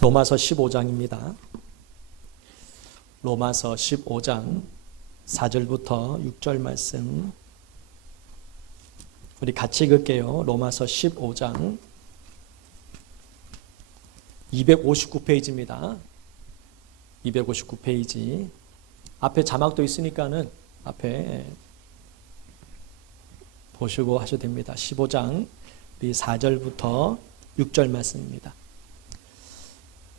로마서 15장입니다. 로마서 15장 4절부터 6절 말씀 우리 같이 읽을게요. 로마서 15장 259페이지입니다. 259페이지. 앞에 자막도 있으니까는 앞에 보시고 하셔도 됩니다. 15장 우리 4절부터 6절 말씀입니다.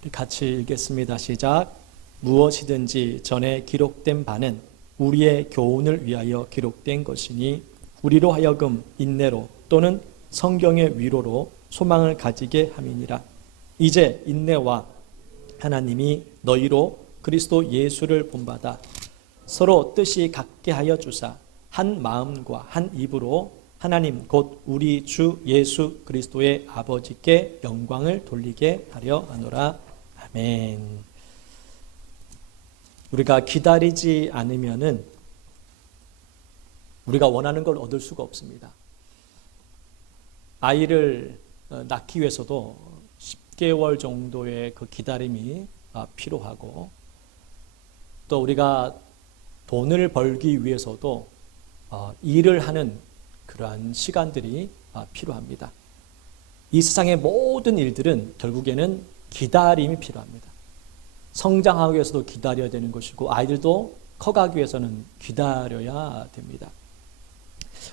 우리 같이 읽겠습니다. 시작. 무엇이든지 전에 기록된 바는 우리의 교훈을 위하여 기록된 것이니 우리로 하여금 인내로 또는 성경의 위로로 소망을 가지게 함이니라. 이제 인내와 하나님이 너희로 그리스도 예수를 본받아 서로 뜻이 같게 하여 주사 한 마음과 한 입으로 하나님 곧 우리 주 예수 그리스도의 아버지께 영광을 돌리게 하려 하노라. 아멘. 우리가 기다리지 않으면은 우리가 원하는 걸 얻을 수가 없습니다. 아이를 낳기 위해서도 10개월 정도의 그 기다림이 필요하고, 또 우리가 돈을 벌기 위해서도 일을 하는 그러한 시간들이 필요합니다. 이 세상의 모든 일들은 결국에는 기다림이 필요합니다. 성장하기 위해서도 기다려야 되는 것이고, 아이들도 커가기 위해서는 기다려야 됩니다.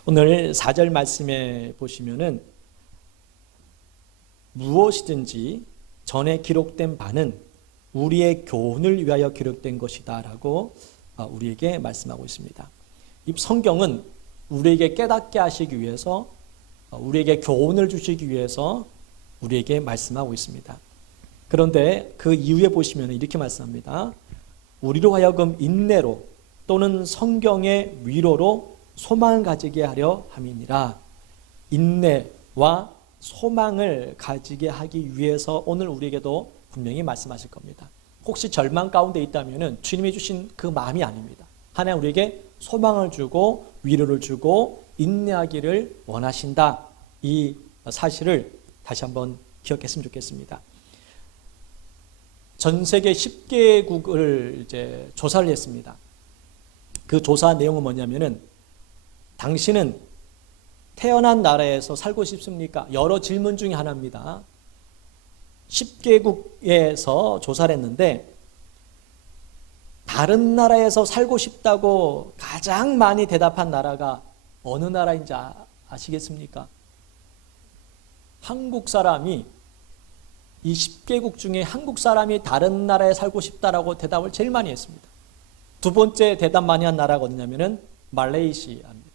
오늘 4절 말씀에 보시면은 무엇이든지 전에 기록된 바는 우리의 교훈을 위하여 기록된 것이다 라고 우리에게 말씀하고 있습니다. 이 성경은 우리에게 깨닫게 하시기 위해서, 우리에게 교훈을 주시기 위해서 우리에게 말씀하고 있습니다. 그런데 그 이후에 보시면 이렇게 말씀합니다. 우리로 하여금 인내로 또는 성경의 위로로 소망을 가지게 하려 함이니라. 인내와 소망을 가지게 하기 위해서 오늘 우리에게도 분명히 말씀하실 겁니다. 혹시 절망 가운데 있다면 주님이 주신 그 마음이 아닙니다. 하나님 우리에게 소망을 주고 위로를 주고 인내하기를 원하신다. 이 사실을 다시 한번 기억했으면 좋겠습니다. 전 세계 10개국을 이제 조사를 했습니다. 그 조사 내용은 뭐냐면은 당신은 태어난 나라에서 살고 싶습니까? 여러 질문 중에 하나입니다. 10개국에서 조사를 했는데 다른 나라에서 살고 싶다고 가장 많이 대답한 나라가 어느 나라인지 아시겠습니까? 한국 사람이, 이 10개국 중에 한국 사람이 다른 나라에 살고 싶다라고 대답을 제일 많이 했습니다. 두 번째 대답 많이 한 나라가 어디냐면은 말레이시아입니다.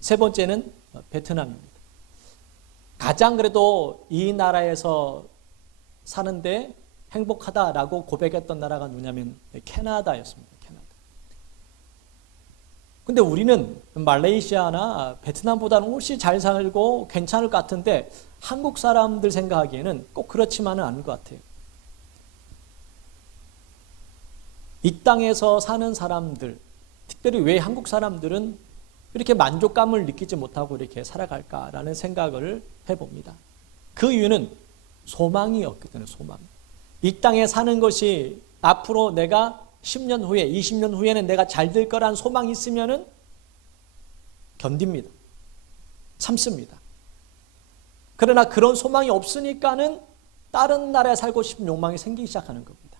세 번째는 베트남입니다. 가장 그래도 이 나라에서 사는데 행복하다라고 고백했던 나라가 누구냐면 캐나다였습니다. 캐나다. 근데 우리는 말레이시아나 베트남보다는 훨씬 잘 살고 괜찮을 것 같은데 한국 사람들 생각하기에는 꼭 그렇지만은 않은 것 같아요. 이 땅에서 사는 사람들, 특별히 왜 한국 사람들은 이렇게 만족감을 느끼지 못하고 이렇게 살아갈까라는 생각을 해봅니다. 그 이유는 소망이 없기 때문에 소망. 이 땅에 사는 것이 앞으로 내가 10년 후에, 20년 후에는 내가 잘 될 거란 소망이 있으면은 견딥니다. 참습니다. 그러나 그런 소망이 없으니까는 다른 나라에 살고 싶은 욕망이 생기기 시작하는 겁니다.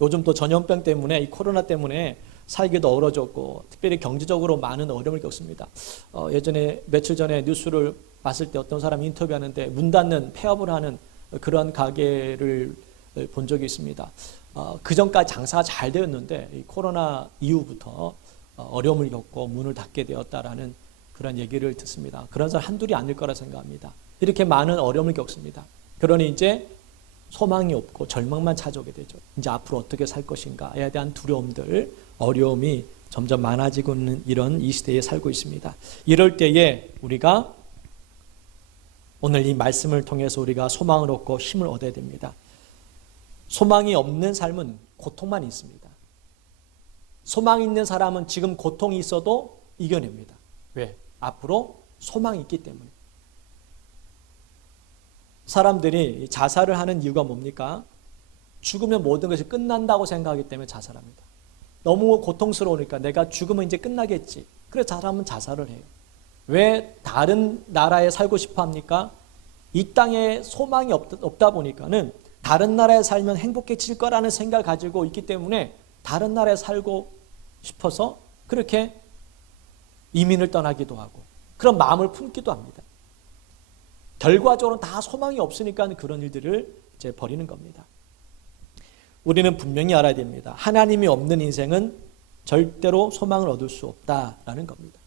요즘 또 전염병 때문에, 이 코로나 때문에 살기도 어려졌고 특별히 경제적으로 많은 어려움을 겪습니다. 예전에 며칠 전에 뉴스를 봤을 때 어떤 사람이 인터뷰하는데 문 닫는, 폐업을 하는 그런 가게를 본 적이 있습니다. 그 전까지 장사가 잘 되었는데 이 코로나 이후부터 어려움을 겪고 문을 닫게 되었다라는 그런 얘기를 듣습니다. 그런 사람 한둘이 아닐 거라 생각합니다. 이렇게 많은 어려움을 겪습니다. 그러니 이제 소망이 없고 절망만 찾아오게 되죠. 이제 앞으로 어떻게 살 것인가에 대한 두려움들, 어려움이 점점 많아지고 있는 이런 이 시대에 살고 있습니다. 이럴 때에 우리가 오늘 이 말씀을 통해서 우리가 소망을 얻고 힘을 얻어야 됩니다. 소망이 없는 삶은 고통만 있습니다. 소망이 있는 사람은 지금 고통이 있어도 이겨냅니다. 왜? 앞으로 소망이 있기 때문에. 사람들이 자살을 하는 이유가 뭡니까? 죽으면 모든 것이 끝난다고 생각하기 때문에 자살합니다. 너무 고통스러우니까 내가 죽으면 이제 끝나겠지. 그래서 사람은 자살을 해요. 왜 다른 나라에 살고 싶어 합니까? 이 땅에 소망이 없다 보니까는 다른 나라에 살면 행복해질 거라는 생각을 가지고 있기 때문에 다른 나라에 살고 싶어서 그렇게 이민을 떠나기도 하고 그런 마음을 품기도 합니다. 결과적으로는 다 소망이 없으니까 그런 일들을 이제 벌이는 겁니다. 우리는 분명히 알아야 됩니다. 하나님이 없는 인생은 절대로 소망을 얻을 수 없다라는 겁니다.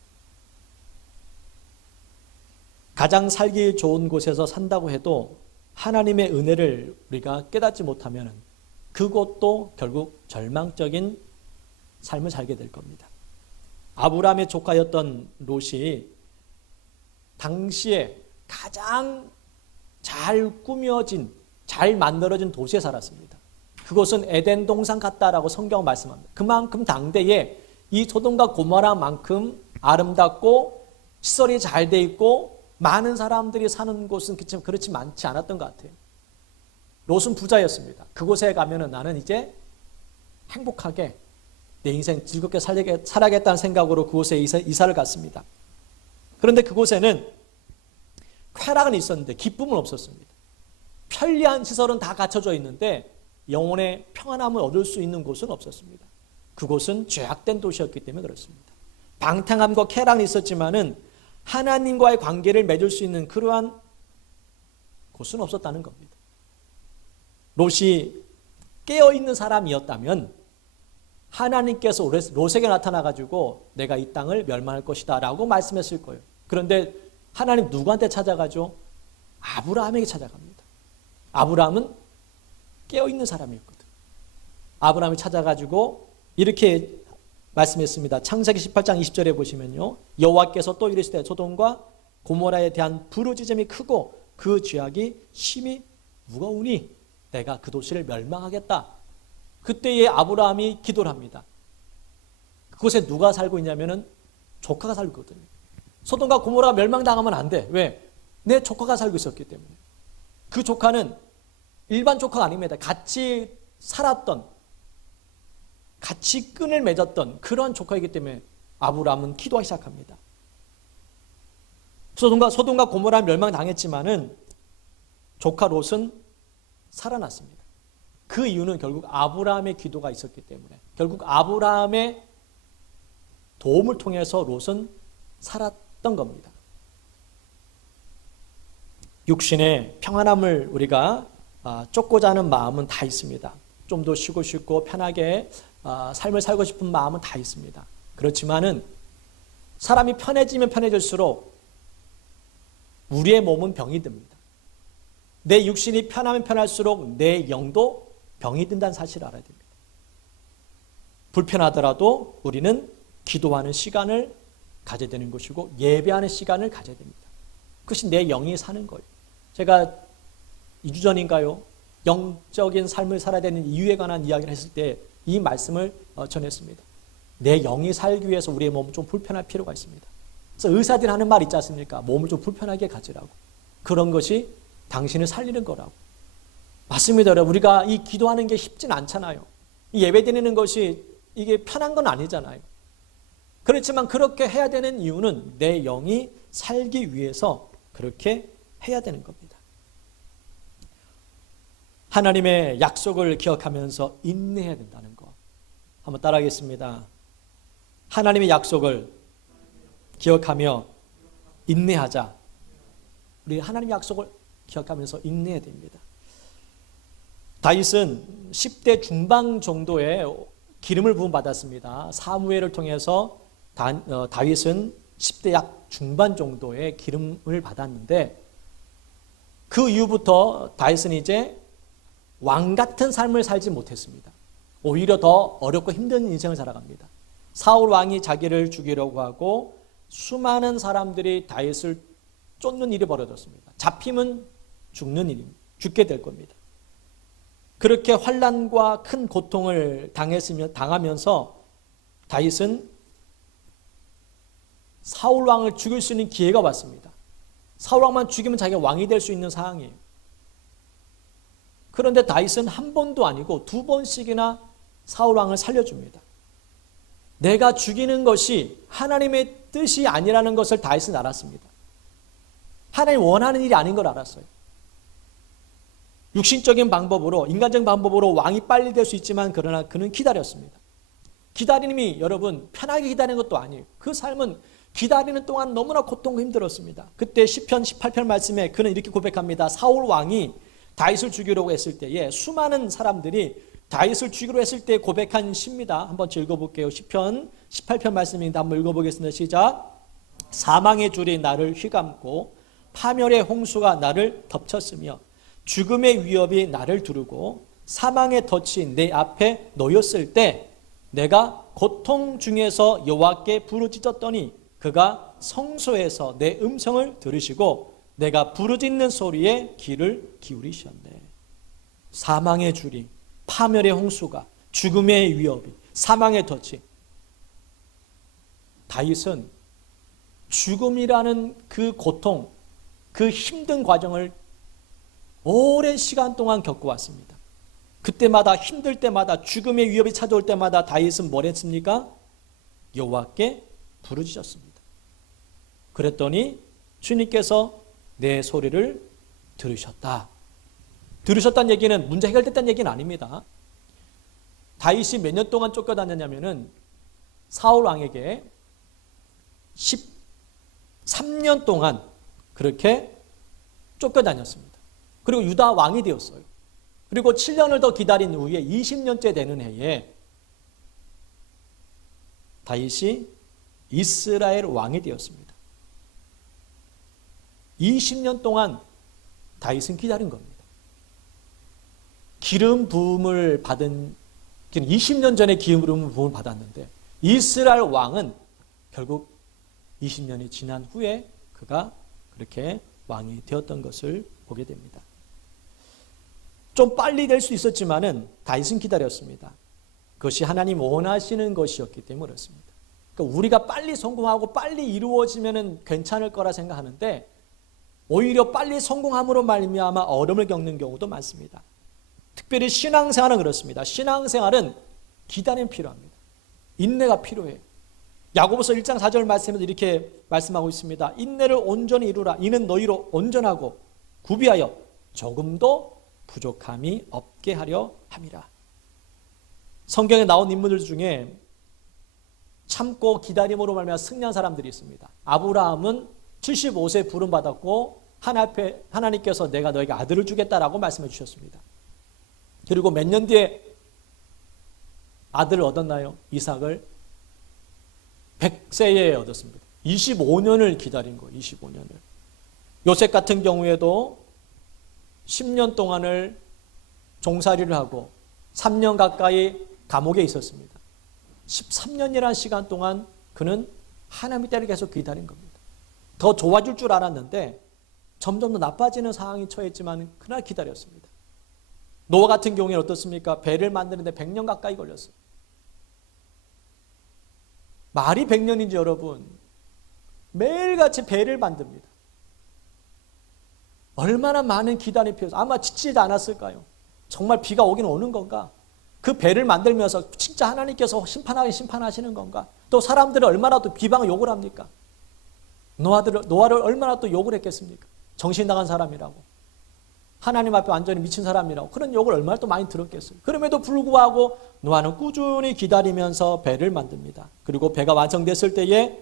가장 살기 좋은 곳에서 산다고 해도 하나님의 은혜를 우리가 깨닫지 못하면 그것도 결국 절망적인 삶을 살게 될 겁니다. 아브라함의 조카였던 롯이 당시에 가장 잘 꾸며진, 잘 만들어진 도시에 살았습니다. 그곳은 에덴 동산 같다라고 성경은 말씀합니다. 그만큼 당대에 이 소돔과 고모라만큼 아름답고 시설이 잘 돼 있고 많은 사람들이 사는 곳은 그렇지 많지 않았던 것 같아요. 롯은 부자였습니다. 그곳에 가면은 나는 이제 행복하게 내 인생 즐겁게 살아야겠다는 생각으로 그곳에 이사를 갔습니다. 그런데 그곳에는 쾌락은 있었는데 기쁨은 없었습니다. 편리한 시설은 다 갖춰져 있는데 영혼의 평안함을 얻을 수 있는 곳은 없었습니다. 그곳은 죄악된 도시였기 때문에 그렇습니다. 방탕함과 쾌락은 있었지만은 하나님과의 관계를 맺을 수 있는 그러한 곳은 없었다는 겁니다. 롯이 깨어있는 사람이었다면 하나님께서 롯에게 나타나가지고 내가 이 땅을 멸망할 것이다 라고 말씀했을 거예요. 그런데 하나님 누구한테 찾아가죠? 아브라함에게 찾아갑니다. 아브라함은 깨어있는 사람이었거든. 아브라함이 찾아가지고 이렇게 말씀했습니다. 창세기 18장 20절에 보시면요. 여호와께서 또 이르시되 소돔과 고모라에 대한 부르짖음이 크고 그 죄악이 심히 무거우니 내가 그 도시를 멸망하겠다. 그때에 아브라함이 기도를 합니다. 그곳에 누가 살고 있냐면은 조카가 살고 있거든요. 소돔과 고모라가 멸망당하면 안 돼. 왜? 내 조카가 살고 있었기 때문에. 그 조카는 일반 조카가 아닙니다. 같이 살았던, 같이 끈을 맺었던 그런 조카이기 때문에 아브라함은 기도하기 시작합니다. 소돔과 고모라는 멸망당했지만은 조카 롯은 살아났습니다. 그 이유는 결국 아브라함의 기도가 있었기 때문에, 결국 아브라함의 도움을 통해서 롯은 살았던 겁니다. 육신의 평안함을 우리가 쫓고자 하는 마음은 다 있습니다. 좀 더 쉬고 싶고 편하게 삶을 살고 싶은 마음은 다 있습니다. 그렇지만은 사람이 편해지면 편해질수록 우리의 몸은 병이 듭니다. 내 육신이 편하면 편할수록 내 영도 병이 든다는 사실을 알아야 됩니다. 불편하더라도 우리는 기도하는 시간을 가져야 되는 것이고 예배하는 시간을 가져야 됩니다. 그것이 내 영이 사는 거예요. 제가 2주 전인가요? 영적인 삶을 살아야 되는 이유에 관한 이야기를 했을 때 이 말씀을 전했습니다. 내 영이 살기 위해서 우리의 몸은 좀 불편할 필요가 있습니다. 그래서 의사들이 하는 말 있지 않습니까? 몸을 좀 불편하게 가지라고. 그런 것이 당신을 살리는 거라고. 맞습니다. 여러분. 우리가 이 기도하는 게 쉽진 않잖아요. 이 예배드리는 것이 이게 편한 건 아니잖아요. 그렇지만 그렇게 해야 되는 이유는 내 영이 살기 위해서 그렇게 해야 되는 겁니다. 하나님의 약속을 기억하면서 인내해야 된다는 것. 한번 따라하겠습니다. 하나님의 약속을 기억하며 인내하자. 우리 하나님의 약속을 기억하면서 인내해야 됩니다. 다윗은 10대 중반 정도의 기름을 부음받았습니다. 사무엘을 통해서 다윗은 10대 약 중반 정도의 기름을 받았는데 그 이후부터 다윗은 이제 왕 같은 삶을 살지 못했습니다. 오히려 더 어렵고 힘든 인생을 살아갑니다. 사울 왕이 자기를 죽이려고 하고 수많은 사람들이 다윗을 쫓는 일이 벌어졌습니다. 잡히면 죽게 될 겁니다. 그렇게 환난과 큰 고통을 당하면서 다윗은 사울 왕을 죽일 수 있는 기회가 왔습니다. 사울 왕만 죽이면 자기가 왕이 될 수 있는 상황이에요. 그런데 다윗은 한 번도 아니고 두 번씩이나 사울 왕을 살려줍니다. 내가 죽이는 것이 하나님의 뜻이 아니라는 것을 다윗은 알았습니다. 하나님 원하는 일이 아닌 걸 알았어요. 육신적인 방법으로, 인간적인 방법으로 왕이 빨리 될 수 있지만 그러나 그는 기다렸습니다. 기다림이 여러분 편하게 기다리는 것도 아니에요. 그 삶은 기다리는 동안 너무나 고통과 힘들었습니다. 그때 시편 18편 말씀에 그는 이렇게 고백합니다. 사울 왕이 다윗을 죽이려고 했을 때에 수많은 사람들이 다윗을 죽이려 했을 때 고백한 시입니다. 한번 읽어볼게요. 시편 18편 말씀입니다. 한번 읽어보겠습니다. 시작. 사망의 줄이 나를 휘감고 파멸의 홍수가 나를 덮쳤으며 죽음의 위협이 나를 두르고 사망의 덫이 내 앞에 놓였을 때 내가 고통 중에서 여호와께 부르짖었더니 그가 성소에서 내 음성을 들으시고 내가 부르짖는 소리에 귀를 기울이셨네. 사망의 줄이, 파멸의 홍수가, 죽음의 위협이, 사망의 덫이. 다윗은 죽음이라는 그 고통, 그 힘든 과정을 오랜 시간 동안 겪어왔습니다. 그때마다 힘들 때마다 죽음의 위협이 찾아올 때마다 다윗은 뭘 했습니까? 여호와께 부르짖었습니다. 그랬더니 주님께서 내 소리를 들으셨다. 들으셨다는 얘기는 문제 해결됐다는 얘기는 아닙니다. 다윗이 몇 년 동안 쫓겨다녔냐면은 사울 왕에게 13년 동안 그렇게 쫓겨다녔습니다. 그리고 유다 왕이 되었어요. 그리고 7년을 더 기다린 후에 20년째 되는 해에 다윗이 이스라엘 왕이 되었습니다. 20년 동안 다윗은 기다린 겁니다. 기름 부음을 받은 20년 전에 기름 부음을 받았는데 이스라엘 왕은 결국 20년이 지난 후에 그가 그렇게 왕이 되었던 것을 보게 됩니다. 좀 빨리 될 수 있었지만은 다윗은 기다렸습니다. 그것이 하나님 원하시는 것이었기 때문에 그렇습니다. 그러니까 우리가 빨리 성공하고 빨리 이루어지면은 괜찮을 거라 생각하는데 오히려 빨리 성공함으로 말미암아 어려움을 겪는 경우도 많습니다. 특별히 신앙생활은 그렇습니다. 신앙생활은 기다림이 필요합니다. 인내가 필요해요. 야고보서 1장 4절 말씀에서 이렇게 말씀하고 있습니다. 인내를 온전히 이루라. 이는 너희로 온전하고 구비하여 조금도 부족함이 없게 하려 함이라. 성경에 나온 인물들 중에 참고 기다림으로 말미암아 승리한 사람들이 있습니다. 아브라함은 75세 부름받았고 하나님께서 내가 너에게 아들을 주겠다라고 말씀해 주셨습니다. 그리고 몇 년 뒤에 아들을 얻었나요? 이삭을 100세에 얻었습니다. 25년을 기다린 거예요. 25년을. 요셉 같은 경우에도 10년 동안을 종살이를 하고 3년 가까이 감옥에 있었습니다. 13년이라는 시간 동안 그는 하나님의 때를 계속 기다린 겁니다. 더 좋아질 줄 알았는데 점점 더 나빠지는 상황이 처했지만 그날 기다렸습니다. 노아 같은 경우에는 어떻습니까? 배를 만드는데 100년 가까이 걸렸어요. 말이 100년인지 여러분, 매일같이 배를 만듭니다. 얼마나 많은 기다림이 필요해서 아마 지치지 않았을까요? 정말 비가 오긴 오는 건가? 그 배를 만들면서 진짜 하나님께서 심판하시는 건가? 또 사람들은 얼마나 또 비방을 욕을 합니까? 노아를 얼마나 또 욕을 했겠습니까? 정신 나간 사람이라고. 하나님 앞에 완전히 미친 사람이라고. 그런 욕을 얼마나 또 많이 들었겠어요. 그럼에도 불구하고 노아는 꾸준히 기다리면서 배를 만듭니다. 그리고 배가 완성됐을 때에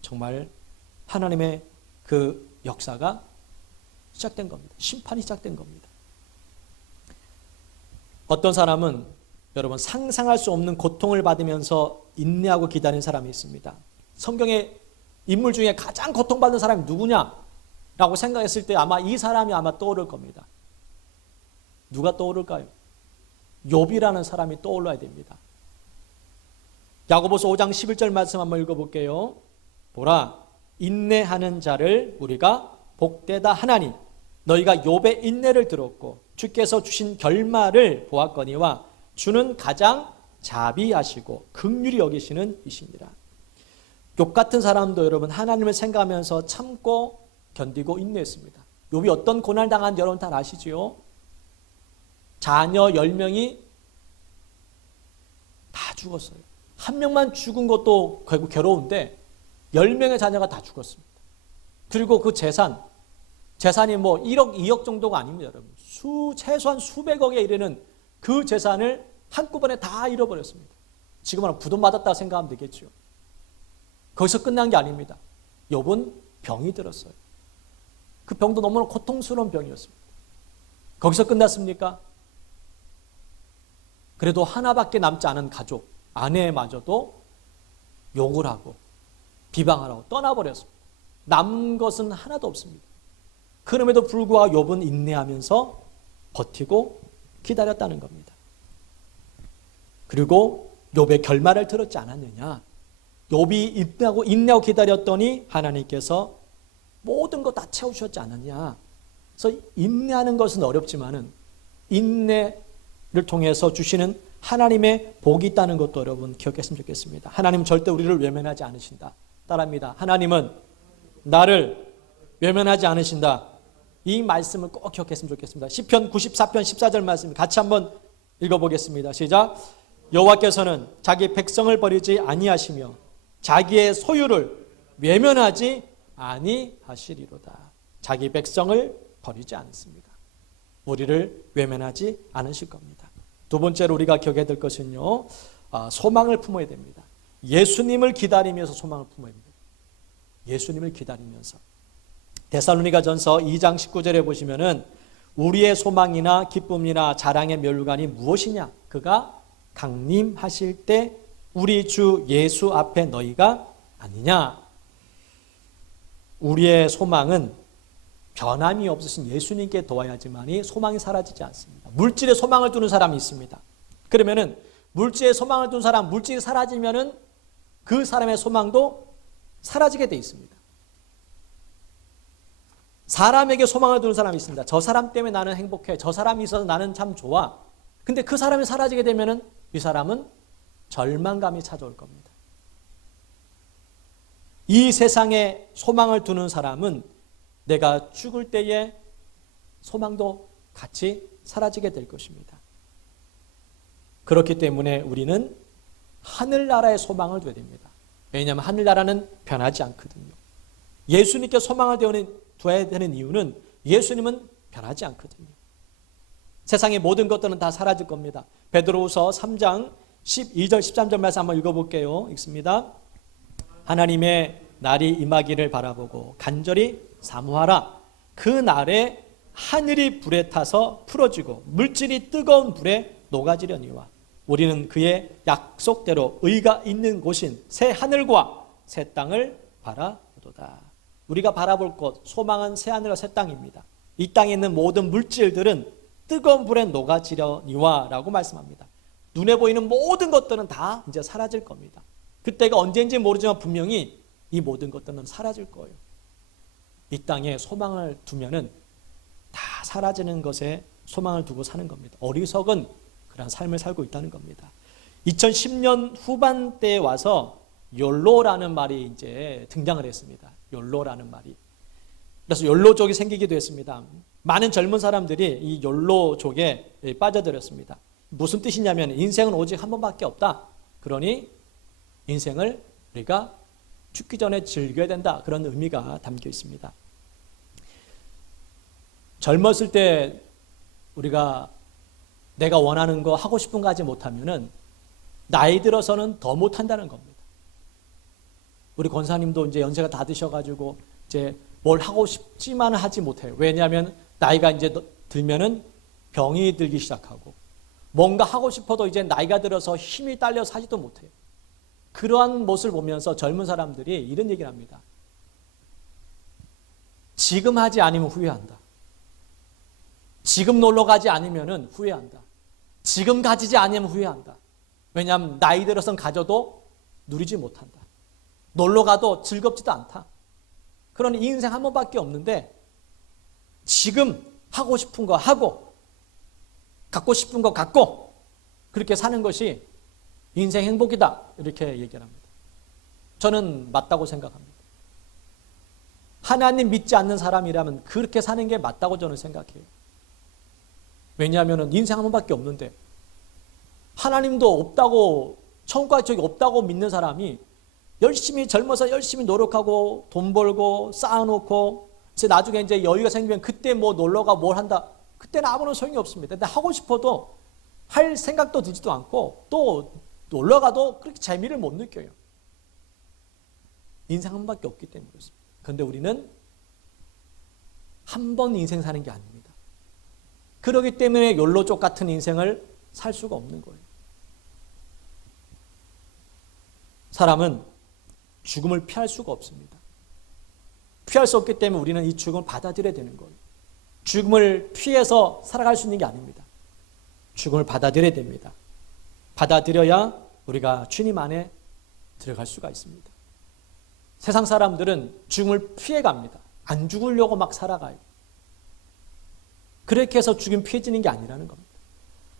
정말 하나님의 그 역사가 시작된 겁니다. 심판이 시작된 겁니다. 어떤 사람은 여러분 상상할 수 없는 고통을 받으면서 인내하고 기다리는 사람이 있습니다. 성경의 인물 중에 가장 고통받는 사람이 누구냐라고 생각했을 때 아마 이 사람이 아마 떠오를 겁니다. 누가 떠오를까요? 욥이라는 사람이 떠올라야 됩니다. 야고보서 5장 11절 말씀 한번 읽어볼게요. 보라, 인내하는 자를 우리가 복되다 하나니 너희가 욥의 인내를 들었고 주께서 주신 결말을 보았거니와 주는 가장 자비하시고 긍휼히 여기시는 이시니라. 욥 같은 사람도 여러분 하나님을 생각하면서 참고 견디고 인내했습니다. 욥이 어떤 고난을 당한지 여러분 다 아시지요? 자녀 10명이 다 죽었어요. 한 명만 죽은 것도 결국 괴로운데 10명의 자녀가 다 죽었습니다. 그리고 그 재산이 뭐 1억, 2억 정도가 아닙니다, 여러분. 최소한 수백억에 이르는 그 재산을 한꺼번에 다 잃어버렸습니다. 지금은 부돈 맞았다고 생각하면 되겠죠. 거기서 끝난 게 아닙니다. 욥은 병이 들었어요. 그 병도 너무나 고통스러운 병이었습니다. 거기서 끝났습니까? 그래도 하나밖에 남지 않은 가족, 아내마저도 욕을 하고 비방하라고 떠나버렸습니다. 남은 것은 하나도 없습니다. 그럼에도 불구하고 욥은 인내하면서 버티고 기다렸다는 겁니다. 그리고 욥의 결말을 들었지 않았느냐? 욥이 인내하고 기다렸더니 하나님께서 모든 것 다 채우셨지 않았냐? 그래서 인내하는 것은 어렵지만은 인내를 통해서 주시는 하나님의 복이 있다는 것도 여러분 기억했으면 좋겠습니다. 하나님은 절대 우리를 외면하지 않으신다. 따라합니다. 하나님은 나를 외면하지 않으신다. 이 말씀을 꼭 기억했으면 좋겠습니다. 시편 94편 14절 말씀 같이 한번 읽어보겠습니다. 시작. 여호와께서는 자기 백성을 버리지 아니하시며 자기의 소유를 외면하지 아니하시리로다. 자기 백성을 버리지 않습니다. 우리를 외면하지 않으실 겁니다. 두 번째로 우리가 기억해야 될 것은요, 소망을 품어야 됩니다. 예수님을 기다리면서 소망을 품어야 됩니다. 예수님을 기다리면서. 데살로니가전서 2장 19절에 보시면은 우리의 소망이나 기쁨이나 자랑의 멸관이 무엇이냐? 그가 강림하실 때 우리 주 예수 앞에 너희가 아니냐? 우리의 소망은 변함이 없으신 예수님께 도와야지만이 소망이 사라지지 않습니다. 물질에 소망을 두는 사람이 있습니다. 그러면은 물질에 소망을 둔 사람, 물질이 사라지면은 그 사람의 소망도 사라지게 돼 있습니다. 사람에게 소망을 두는 사람이 있습니다. 저 사람 때문에 나는 행복해. 저 사람이 있어서 나는 참 좋아. 근데 그 사람이 사라지게 되면은 이 사람은 절망감이 찾아올 겁니다. 이 세상에 소망을 두는 사람은 내가 죽을 때에 소망도 같이 사라지게 될 것입니다. 그렇기 때문에 우리는 하늘나라의 소망을 둬야 됩니다. 왜냐하면 하늘나라는 변하지 않거든요. 예수님께 소망을 둬야 되는 이유는 예수님은 변하지 않거든요. 세상의 모든 것들은 다 사라질 겁니다. 베드로후서 3장 12절 13절 말씀 한번 읽어볼게요. 읽습니다. 하나님의 날이 임하기를 바라보고 간절히 사모하라. 그 날에 하늘이 불에 타서 풀어지고 물질이 뜨거운 불에 녹아지려니와 우리는 그의 약속대로 의가 있는 곳인 새 하늘과 새 땅을 바라보도다. 우리가 바라볼 곳, 소망은 새 하늘과 새 땅입니다. 이 땅에 있는 모든 물질들은 뜨거운 불에 녹아지려니와 라고 말씀합니다. 눈에 보이는 모든 것들은 다 이제 사라질 겁니다. 그때가 언제인지 모르지만 분명히 이 모든 것들은 사라질 거예요. 이 땅에 소망을 두면은 다 사라지는 것에 소망을 두고 사는 겁니다. 어리석은 그런 삶을 살고 있다는 겁니다. 2010년 후반대에 와서 욜로라는 말이 이제 등장을 했습니다. 욜로라는 말이. 그래서 욜로족이 생기기도 했습니다. 많은 젊은 사람들이 이 욜로족에 빠져들었습니다. 무슨 뜻이냐면 인생은 오직 한 번밖에 없다. 그러니 인생을 우리가 죽기 전에 즐겨야 된다. 그런 의미가 담겨 있습니다. 젊었을 때 우리가 내가 원하는 거 하고 싶은 거 하지 못하면은 나이 들어서는 더 못한다는 겁니다. 우리 권사님도 이제 연세가 다 드셔가지고 이제 뭘 하고 싶지만 하지 못해요. 왜냐하면 나이가 이제 들면은 병이 들기 시작하고 뭔가 하고 싶어도 이제 나이가 들어서 힘이 딸려서 하지도 못해요. 그러한 모습을 보면서 젊은 사람들이 이런 얘기를 합니다. 지금 하지 않으면 후회한다. 지금 놀러 가지 않으면 후회한다. 지금 가지지 않으면 후회한다. 왜냐하면 나이 들어서는 가져도 누리지 못한다. 놀러 가도 즐겁지도 않다. 그러니 인생 한 번밖에 없는데 지금 하고 싶은 거 하고 갖고 싶은 거 갖고 그렇게 사는 것이 인생 행복이다. 이렇게 얘기를 합니다. 저는 맞다고 생각합니다. 하나님 믿지 않는 사람이라면 그렇게 사는 게 맞다고 저는 생각해요. 왜냐하면 인생 한 번밖에 없는데 하나님도 없다고, 천국과 저기 없다고 믿는 사람이 열심히 젊어서 열심히 노력하고 돈 벌고 쌓아놓고 이제 나중에 이제 여유가 생기면 그때 뭐 놀러가 뭘 한다. 그때는 아무런 소용이 없습니다. 근데 하고 싶어도 할 생각도 들지도 않고 또 놀러가도 그렇게 재미를 못 느껴요. 인생 한 번밖에 없기 때문에 그렇습니다. 그런데 우리는 한 번 인생 사는 게 아닙니다. 그렇기 때문에 욜로족 같은 인생을 살 수가 없는 거예요. 사람은 죽음을 피할 수가 없습니다. 피할 수 없기 때문에 우리는 이 죽음을 받아들여야 되는 거예요. 죽음을 피해서 살아갈 수 있는 게 아닙니다. 죽음을 받아들여야 됩니다. 받아들여야 우리가 주님 안에 들어갈 수가 있습니다. 세상 사람들은 죽음을 피해갑니다. 안 죽으려고 막 살아가요. 그렇게 해서 죽음 피해지는 게 아니라는 겁니다.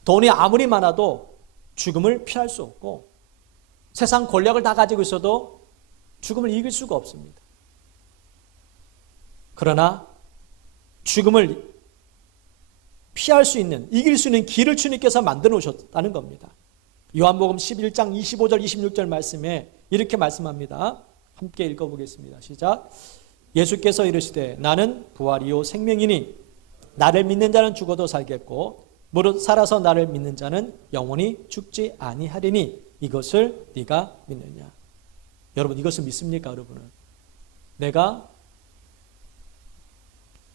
돈이 아무리 많아도 죽음을 피할 수 없고 세상 권력을 다 가지고 있어도 죽음을 이길 수가 없습니다. 그러나 죽음을 피할 수 있는, 이길 수 있는 길을 주님께서 만들어 놓으셨다는 겁니다. 요한복음 11장 25절 26절 말씀에 이렇게 말씀합니다. 함께 읽어보겠습니다. 시작. 예수께서 이르시되 나는 부활이요 생명이니 나를 믿는 자는 죽어도 살겠고 무릇 살아서 나를 믿는 자는 영원히 죽지 아니하리니 이것을 네가 믿느냐. 여러분 이것을 믿습니까? 여러분은 내가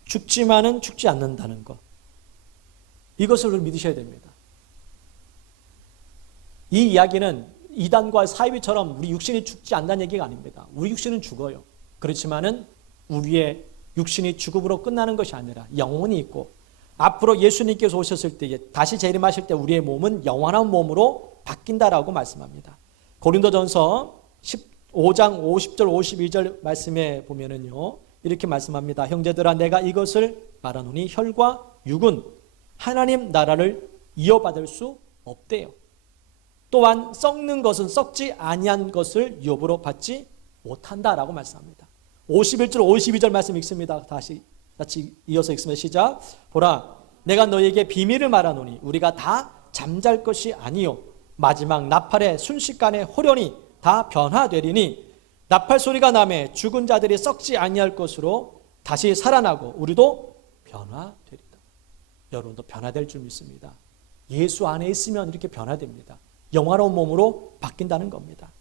죽지만은 죽지 않는다는 것, 이것을 믿으셔야 됩니다. 이 이야기는 이단과 사이비처럼 우리 육신이 죽지 않는다는 얘기가 아닙니다. 우리 육신은 죽어요. 그렇지만은 우리의 육신이 죽음으로 끝나는 것이 아니라 영혼이 있고 앞으로 예수님께서 오셨을 때 다시 재림하실 때 우리의 몸은 영원한 몸으로 바뀐다라고 말씀합니다. 고린도전서 15장 50절 52절 말씀에 보면은요 이렇게 말씀합니다. 형제들아 내가 이것을 말하노니 혈과 육은 하나님 나라를 이어받을 수 없대요. 또한 썩는 것은 썩지 아니한 것을 유업으로 받지 못한다라고 말씀합니다. 51절 52절 말씀 읽습니다. 다시 같이 이어서 읽습니다. 시작. 보라 내가 너에게 비밀을 말하노니 우리가 다 잠잘 것이 아니요 마지막 나팔의 순식간에 호련히 다 변화되리니 나팔 소리가 나매 죽은 자들이 썩지 아니할 것으로 다시 살아나고 우리도 변화되리다. 여러분도 변화될 줄 믿습니다. 예수 안에 있으면 이렇게 변화됩니다. 영화로운 몸으로 바뀐다는 겁니다.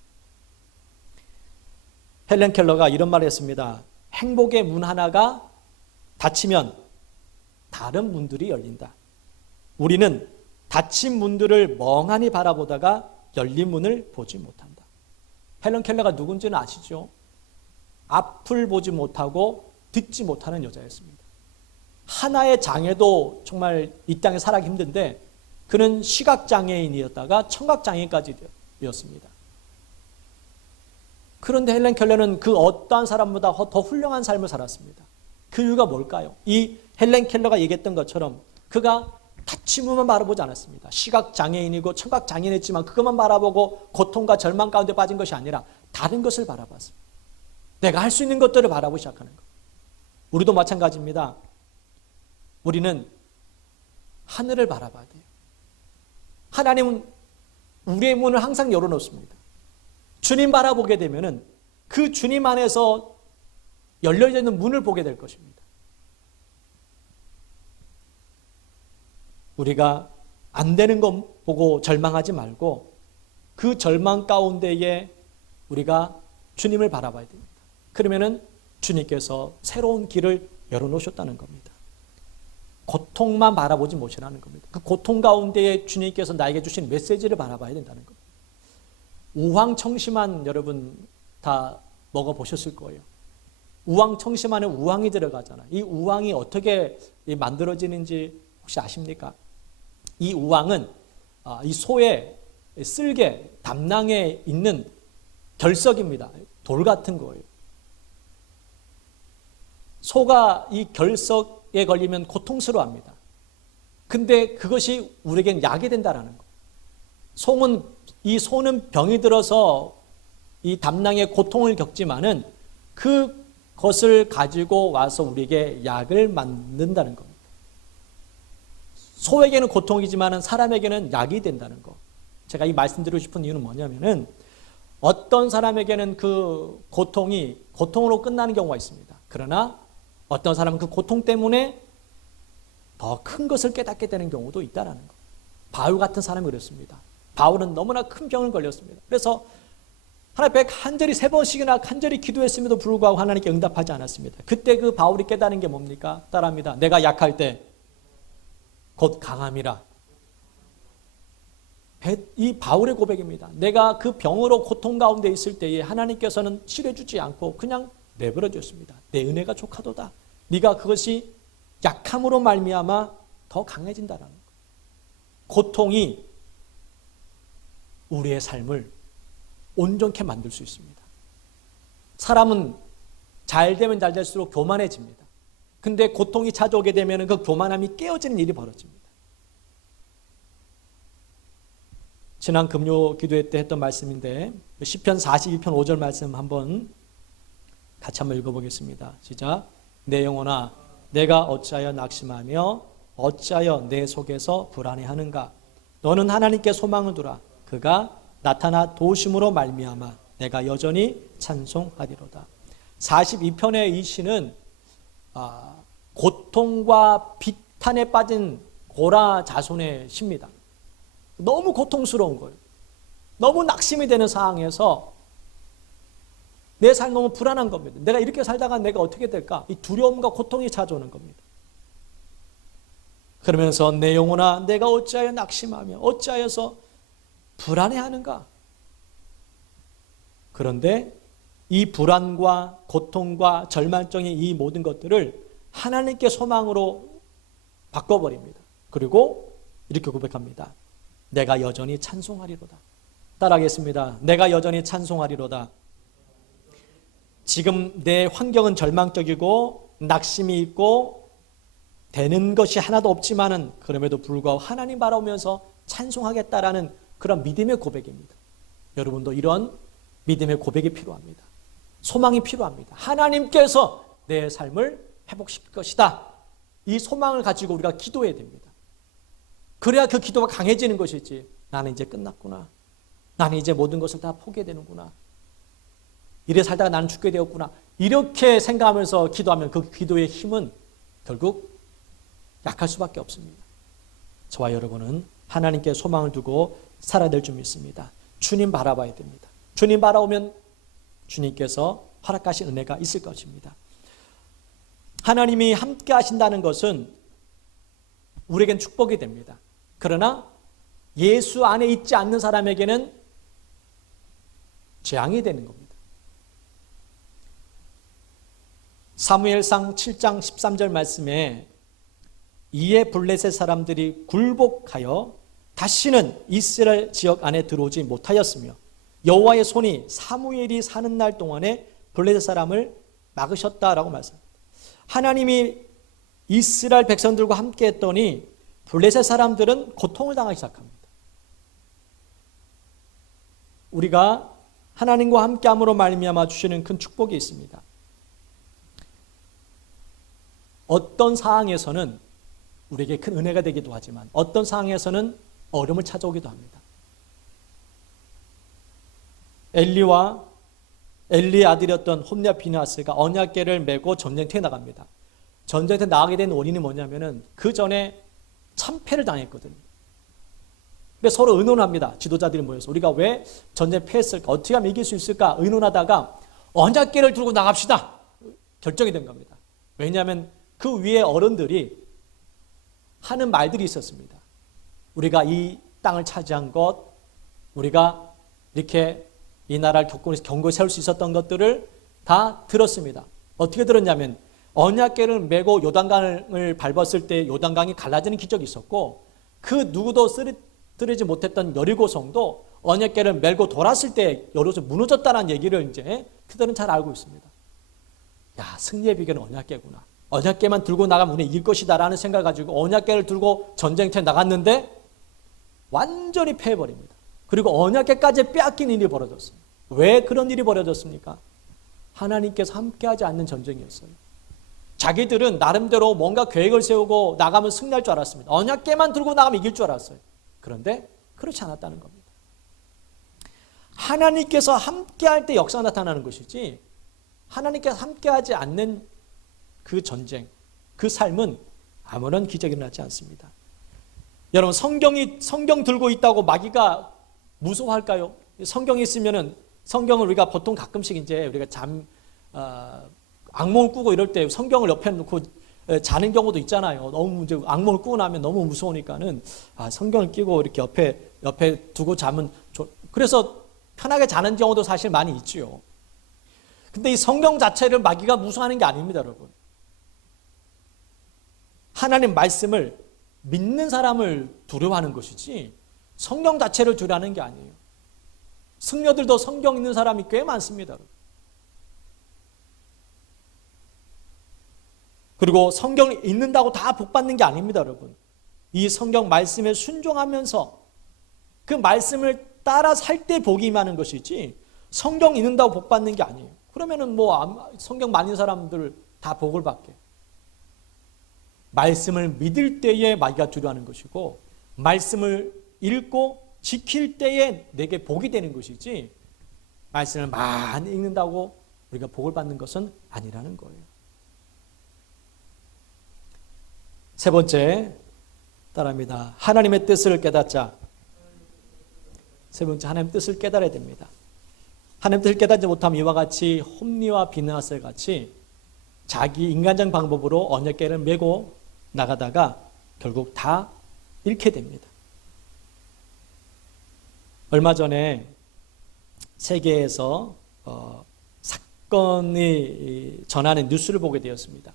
헬렌 켈러가 이런 말을 했습니다. 행복의 문 하나가 닫히면 다른 문들이 열린다. 우리는 닫힌 문들을 멍하니 바라보다가 열린 문을 보지 못한다. 헬렌 켈러가 누군지는 아시죠? 앞을 보지 못하고 듣지 못하는 여자였습니다. 하나의 장애도 정말 이 땅에 살아가기 힘든데 그는 시각장애인이었다가 청각장애인까지 되었습니다. 그런데 헬렌 켈러는 그 어떠한 사람보다 더 훌륭한 삶을 살았습니다. 그 이유가 뭘까요? 이 헬렌 켈러가 얘기했던 것처럼 그가 닫힌 문만 바라보지 않았습니다. 시각장애인이고 청각장애인이었지만 그것만 바라보고 고통과 절망 가운데 빠진 것이 아니라 다른 것을 바라봤습니다. 내가 할 수 있는 것들을 바라보기 시작하는 것. 우리도 마찬가지입니다. 우리는 하늘을 바라봐야 돼요. 하나님은 우리의 문을 항상 열어놓습니다. 주님 바라보게 되면은 그 주님 안에서 열려져 있는 문을 보게 될 것입니다. 우리가 안 되는 거 보고 절망하지 말고 그 절망 가운데에 우리가 주님을 바라봐야 됩니다. 그러면은 주님께서 새로운 길을 열어놓으셨다는 겁니다. 고통만 바라보지 못이라는 겁니다. 그 고통 가운데에 주님께서 나에게 주신 메시지를 바라봐야 된다는 겁니다. 우황청심환 여러분 다 먹어보셨을 거예요. 우황청심환에 우황이 들어가잖아요. 이 우황이 어떻게 만들어지는지 혹시 아십니까? 이 우황은 이 소의 쓸개, 담낭에 있는 결석입니다. 돌 같은 거예요. 소가 이 결석에 걸리면 고통스러워합니다. 근데 그것이 우리에겐 약이 된다는 거예요. 소는 병이 들어서 이 담낭의 고통을 겪지만은 그것을 가지고 와서 우리에게 약을 만든다는 겁니다. 소에게는 고통이지만 사람에게는 약이 된다는 거. 제가 이 말씀드리고 싶은 이유는 뭐냐면은 어떤 사람에게는 그 고통이 고통으로 끝나는 경우가 있습니다. 그러나 어떤 사람은 그 고통 때문에 더 큰 것을 깨닫게 되는 경우도 있다는 거. 바울 같은 사람이 그랬습니다. 바울은 너무나 큰 병을 걸렸습니다. 그래서 하나님 앞에 간절히 3번씩이나 간절히 기도했음에도 불구하고 하나님께 응답하지 않았습니다. 그때 그 바울이 깨달은 게 뭡니까? 따라합니다. 내가 약할 때 곧 강함이라. 이 바울의 고백입니다. 내가 그 병으로 고통 가운데 있을 때에 하나님께서는 치료해주지 않고 그냥 내버려 줬습니다. 내 은혜가 족하도다. 네가 그것이 약함으로 말미암아 더 강해진다라는 것. 고통이 우리의 삶을 온전케 만들 수 있습니다. 사람은 잘 되면 잘 될수록 교만해집니다. 근데 고통이 찾아오게 되면 그 교만함이 깨어지는 일이 벌어집니다. 지난 금요 기도회 때 했던 말씀인데 시편 42편 5절 말씀 같이 한번 읽어보겠습니다. 시작. 내 영혼아 내가 어찌하여 낙심하며 어찌하여 내 속에서 불안해하는가. 너는 하나님께 소망을 두라. 그가 나타나 도우심으로 말미암아 내가 여전히 찬송하리로다. 42편의 이 시는 고통과 비탄에 빠진 고라 자손의 시입니다. 너무 고통스러운 거예요. 너무 낙심이 되는 상황에서 내 삶 너무 불안한 겁니다. 내가 이렇게 살다가 내가 어떻게 될까? 이 두려움과 고통이 찾아오는 겁니다. 그러면서 내 영혼아 내가 어찌하여 낙심하며 어찌하여서 불안해하는가? 그런데 이 불안과 고통과 절망적인 이 모든 것들을 하나님께 소망으로 바꿔버립니다. 그리고 이렇게 고백합니다. 내가 여전히 찬송하리로다. 따라하겠습니다. 내가 여전히 찬송하리로다. 지금 내 환경은 절망적이고 낙심이 있고 되는 것이 하나도 없지만은 그럼에도 불구하고 하나님 바라보면서 찬송하겠다라는 그런 믿음의 고백입니다. 여러분도 이런 믿음의 고백이 필요합니다. 소망이 필요합니다. 하나님께서 내 삶을 회복시킬 것이다. 이 소망을 가지고 우리가 기도해야 됩니다. 그래야 그 기도가 강해지는 것이지. 나는 이제 끝났구나. 나는 이제 모든 것을 다 포기해야 되는구나. 이래 살다가 나는 죽게 되었구나. 이렇게 생각하면서 기도하면 그 기도의 힘은 결국 약할 수밖에 없습니다. 저와 여러분은 하나님께 소망을 두고 살아야 될 줄 믿습니다. 주님 바라봐야 됩니다. 주님 바라보면 주님께서 허락하신 은혜가 있을 것입니다. 하나님이 함께 하신다는 것은 우리에겐 축복이 됩니다. 그러나 예수 안에 있지 않는 사람에게는 재앙이 되는 겁니다. 사무엘상 7장 13절 말씀에 이에 블레셋 사람들이 굴복하여 다시는 이스라엘 지역 안에 들어오지 못하였으며 여호와의 손이 사무엘이 사는 날 동안에 블레셋 사람을 막으셨다라고 말씀합니다. 하나님이 이스라엘 백성들과 함께 했더니 블레셋 사람들은 고통을 당하기 시작합니다. 우리가 하나님과 함께함으로 말미암아 주시는 큰 축복이 있습니다. 어떤 상황에서는 우리에게 큰 은혜가 되기도 하지만 어떤 상황에서는 어려움을 찾아오기도 합니다. 엘리의 아들이었던 홈리와 비느하스가 언약궤를 메고 전쟁터에 나갑니다. 전쟁터에 나가게 된 원인이 뭐냐면은 그 전에 참패를 당했거든요. 근데 서로 의논합니다. 지도자들이 모여서 우리가 왜 전쟁 패했을까? 어떻게 하면 이길 수 있을까? 의논하다가 언약궤를 들고 나갑시다. 결정이 된 겁니다. 왜냐하면 그 위에 어른들이 하는 말들이 있었습니다. 우리가 이 땅을 차지한 것, 우리가 이렇게 이 나라를 경고에 세울 수 있었던 것들을 다 들었습니다. 어떻게 들었냐면 언약궤를 메고 요단강을 밟았을 때 요단강이 갈라지는 기적이 있었고 그 누구도 쓰러지지 못했던 여리고성도 언약궤를 메고 돌았을 때 여리고성이 무너졌다는 얘기를 이제 그들은 잘 알고 있습니다. 야, 승리의 비결은 언약궤구나. 언약궤만 들고 나가면 우리는 이길 것이다라는 생각을 가지고 언약궤를 들고 전쟁터에 나갔는데 완전히 패해버립니다. 그리고 언약궤까지 빼앗긴 일이 벌어졌습니다. 왜 그런 일이 벌어졌습니까? 하나님께서 함께하지 않는 전쟁이었어요. 자기들은 나름대로 뭔가 계획을 세우고 나가면 승리할 줄 알았습니다. 언약궤만 들고 나가면 이길 줄 알았어요. 그런데 그렇지 않았다는 겁니다. 하나님께서 함께할 때 역사가 나타나는 것이지 하나님께서 함께하지 않는 그 전쟁, 그 삶은 아무런 기적이 일어나지 않습니다. 여러분, 성경 들고 있다고 마귀가 무서워할까요? 성경이 있으면은 성경을 우리가 보통 가끔씩 이제 우리가 악몽을 꾸고 이럴 때 성경을 옆에 놓고 자는 경우도 있잖아요. 너무 이제 악몽을 꾸고 나면 너무 무서우니까는 성경을 끼고 이렇게 옆에 두고 자면 그래서 편하게 자는 경우도 사실 많이 있지요. 근데 이 성경 자체를 마귀가 무서워하는 게 아닙니다, 여러분. 하나님 말씀을 믿는 사람을 두려워하는 것이지 성경 자체를 두려워하는 게 아니에요. 승려들도 성경 있는 사람이 꽤 많습니다, 여러분. 그리고 성경을 읽는다고 다 복받는 게 아닙니다, 여러분. 이 성경 말씀에 순종하면서 그 말씀을 따라 살 때 복이 임하는 것이지 성경 읽는다고 복받는 게 아니에요. 그러면은 성경 많은 사람들 다 복을 받게. 말씀을 믿을 때에 마귀가 두려워하는 것이고 말씀을 읽고 지킬 때에 내게 복이 되는 것이지 말씀을 많이 읽는다고 우리가 복을 받는 것은 아니라는 거예요. 세 번째, 따라합니다. 하나님의 뜻을 깨닫자. 세 번째, 하나님의 뜻을 깨달아야 됩니다. 하나님의 뜻을 깨닫지 못하면 이와 같이 홈리와 비느하스 같이 자기 인간적 방법으로 언약궤를 메고 나가다가 결국 다 잃게 됩니다. 얼마 전에 세계에서 사건이 전하는 뉴스를 보게 되었습니다.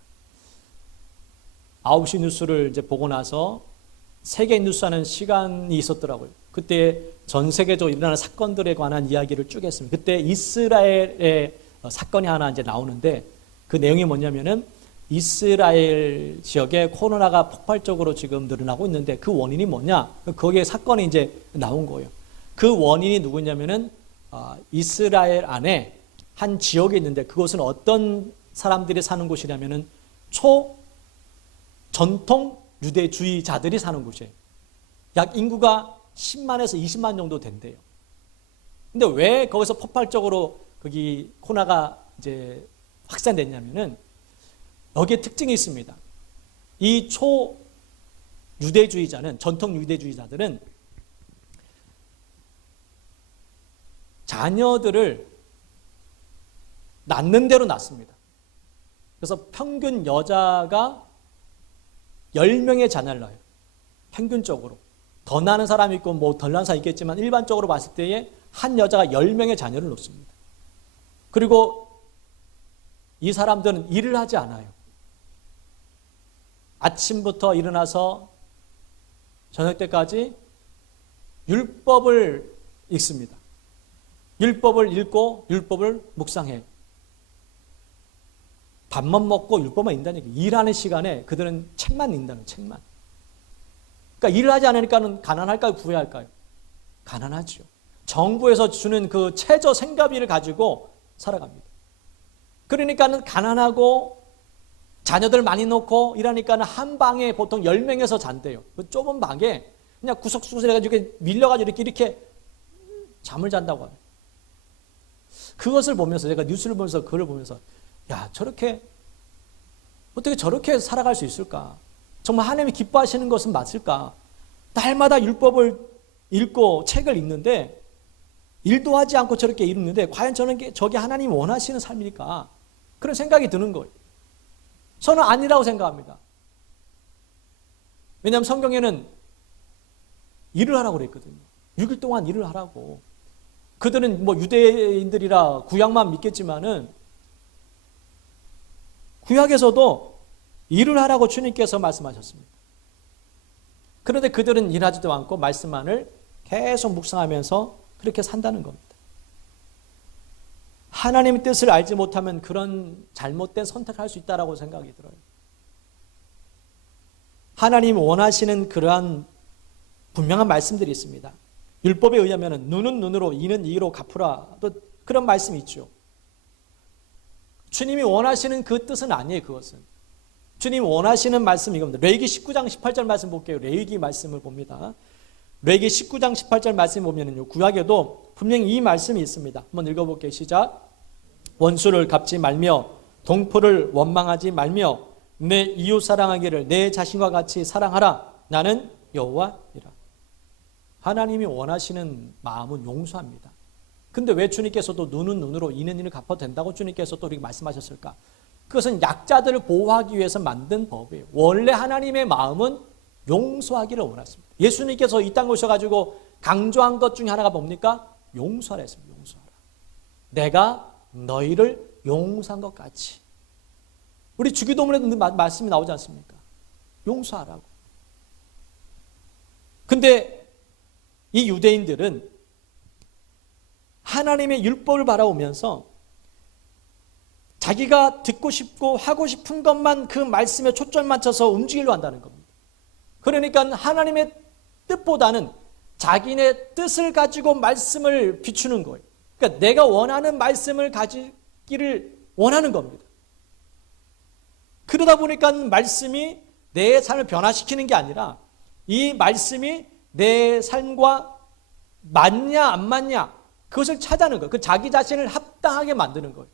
9시 뉴스를 이제 보고 나서 세계 뉴스하는 시간이 있었더라고요. 그때 전 세계적으로 일어나는 사건들에 관한 이야기를 쭉 했습니다. 그때 이스라엘의 사건이 하나 이제 나오는데 그 내용이 뭐냐면은 이스라엘 지역에 코로나가 폭발적으로 지금 늘어나고 있는데 그 원인이 뭐냐? 거기에 사건이 이제 나온 거예요. 그 원인이 누구냐면은 이스라엘 안에 한 지역이 있는데 그곳은 어떤 사람들이 사는 곳이냐면은 전통 유대주의자들이 사는 곳이에요. 약 인구가 10만에서 20만 정도 된대요. 근데 왜 거기서 폭발적으로 거기 코로나가 이제 확산됐냐면은 여기에 특징이 있습니다. 이 유대주의자는 전통 유대주의자들은 자녀들을 낳는 대로 낳습니다. 그래서 평균 여자가 10명의 자녀를 낳아요. 평균적으로. 더 낳는 사람이 있고 뭐 덜 낳는 사람이 있겠지만 일반적으로 봤을 때에 한 여자가 10명의 자녀를 놓습니다. 그리고 이 사람들은 일을 하지 않아요. 아침부터 일어나서 저녁 때까지 율법을 읽습니다. 율법을 읽고 율법을 묵상해요. 밥만 먹고 율법만 읽는다는 얘기예요. 일하는 시간에 그들은 책만 읽는다는 책만. 그러니까 일을 하지 않으니까는 가난할까요? 부유할까요? 가난하죠. 정부에서 주는 그 최저 생가비를 가지고 살아갑니다. 그러니까는 가난하고 자녀들 많이 놓고 이러니까는 한 방에 보통 10명에서 잔대요. 그 좁은 방에 그냥 구석구석 해가지고 밀려가지고 이렇게 잠을 잔다고 해요. 그것을 보면서 제가 뉴스를 보면서 그걸 보면서 야, 어떻게 저렇게 살아갈 수 있을까? 정말 하나님이 기뻐하시는 것은 맞을까? 날마다 율법을 읽고 책을 읽는데 일도 하지 않고 저렇게 읽는데 과연 저게 하나님이 원하시는 삶일까? 그런 생각이 드는 거예요. 저는 아니라고 생각합니다. 왜냐하면 성경에는 일을 하라고 그랬거든요. 6일 동안 일을 하라고. 그들은 뭐 유대인들이라 구약만 믿겠지만은 구약에서도 일을 하라고 주님께서 말씀하셨습니다. 그런데 그들은 일하지도 않고 말씀만을 계속 묵상하면서 그렇게 산다는 겁니다. 하나님의 뜻을 알지 못하면 그런 잘못된 선택을 할 수 있다고 생각이 들어요. 하나님이 원하시는 그러한 분명한 말씀들이 있습니다. 율법에 의하면 눈은 눈으로 이는 이로 갚으라. 또 그런 말씀이 있죠. 주님이 원하시는 그 뜻은 아니에요. 그것은 주님 원하시는 말씀이 이겁니다. 레위기 19장 18절 말씀 볼게요. 레위기 말씀을 봅니다. 레위기 19장 18절 말씀 보면은요, 구약에도 분명히 이 말씀이 있습니다. 한번 읽어볼게요. 시작. 원수를 갚지 말며 동포를 원망하지 말며 내 이웃 사랑하기를 내 자신과 같이 사랑하라. 나는 여호와이라. 하나님이 원하시는 마음은 용서합니다. 근데 왜 주님께서도 눈은 눈으로 이는 이를 갚아도 된다고 주님께서 또 이렇게 말씀하셨을까? 그것은 약자들을 보호하기 위해서 만든 법이에요. 원래 하나님의 마음은 용서하기를 원하십니다. 예수님께서 이 땅에 오셔가지고 강조한 것 중에 하나가 뭡니까? 용서하라 했습니다. 용서하라. 내가 너희를 용서한 것 같이. 우리 주기도문에도 말씀이 나오지 않습니까? 용서하라고. 근데 이 유대인들은 하나님의 율법을 바라보면서 자기가 듣고 싶고 하고 싶은 것만 그 말씀에 초점 맞춰서 움직이려 한다는 겁니다. 그러니까 하나님의 뜻보다는 자기네 뜻을 가지고 말씀을 비추는 거예요. 그러니까 내가 원하는 말씀을 가지기를 원하는 겁니다. 그러다 보니까 말씀이 내 삶을 변화시키는 게 아니라 이 말씀이 내 삶과 맞냐 안 맞냐 그것을 찾아내는 거예요. 그 자기 자신을 합당하게 만드는 거예요.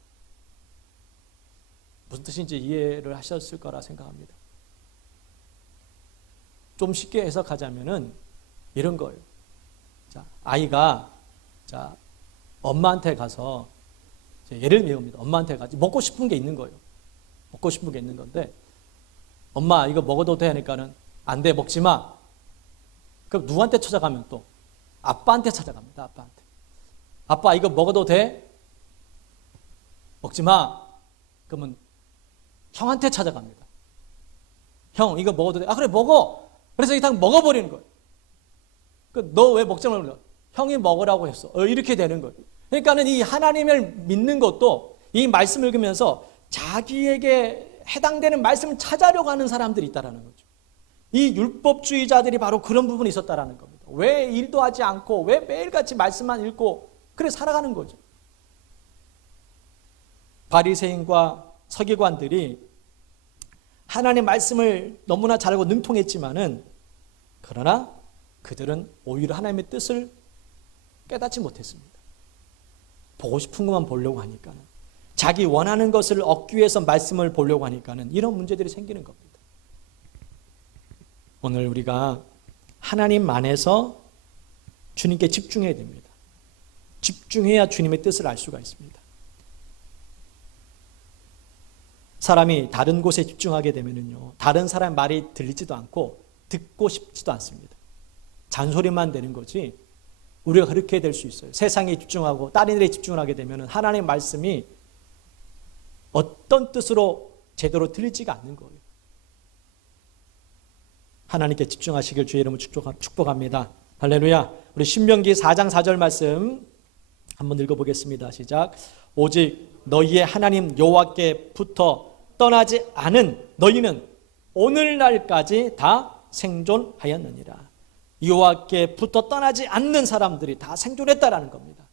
무슨 뜻인지 이해를 하셨을 거라 생각합니다. 좀 쉽게 해석하자면은 이런 거예요. 자, 아이가 엄마한테 가서 예를 들면 엄마한테 가서 먹고 싶은 게 있는 거예요. 먹고 싶은 게 있는 건데 엄마 이거 먹어도 돼 하니까는 안 돼, 먹지 마. 그럼 누구한테 찾아가면 또 아빠한테 찾아갑니다. 아빠한테. 아빠 이거 먹어도 돼? 먹지 마. 그러면 형한테 찾아갑니다. 형 이거 먹어도 돼? 아 그래 먹어. 그래서 이상 먹어버리는 거예요. 너 왜 먹지 말고 그래? 형이 먹으라고 했어. 이렇게 되는 거예요. 그러니까는 이 하나님을 믿는 것도 이 말씀을 읽으면서 자기에게 해당되는 말씀을 찾아려고 하는 사람들이 있다라는 거죠. 이 율법주의자들이 바로 그런 부분이 있었다라는 겁니다. 왜 일도 하지 않고 왜 매일같이 말씀만 읽고 그래 살아가는 거죠. 바리새인과 서기관들이 하나님의 말씀을 너무나 잘 알고 능통했지만은 그러나 그들은 오히려 하나님의 뜻을 깨닫지 못했습니다. 보고 싶은 것만 보려고 하니까는 자기 원하는 것을 얻기 위해서 말씀을 보려고 하니까는 이런 문제들이 생기는 겁니다. 오늘 우리가 하나님 안에서 주님께 집중해야 됩니다. 집중해야 주님의 뜻을 알 수가 있습니다. 사람이 다른 곳에 집중하게 되면요, 다른 사람 말이 들리지도 않고 듣고 싶지도 않습니다. 잔소리만 되는 거지 우리가 그렇게 될 수 있어요. 세상에 집중하고 다른 일에 집중을 하게 되면 하나님의 말씀이 어떤 뜻으로 제대로 들리지가 않는 거예요. 하나님께 집중하시길 주의 이름으로 축복합니다. 할렐루야. 우리 신명기 4장 4절 말씀 한번 읽어보겠습니다. 시작. 오직 너희의 하나님 여호와께부터 떠나지 않은 너희는 오늘날까지 다 생존하였느니라. 여호와께부터 떠나지 않는 사람들이 다 생존했다라는 겁니다.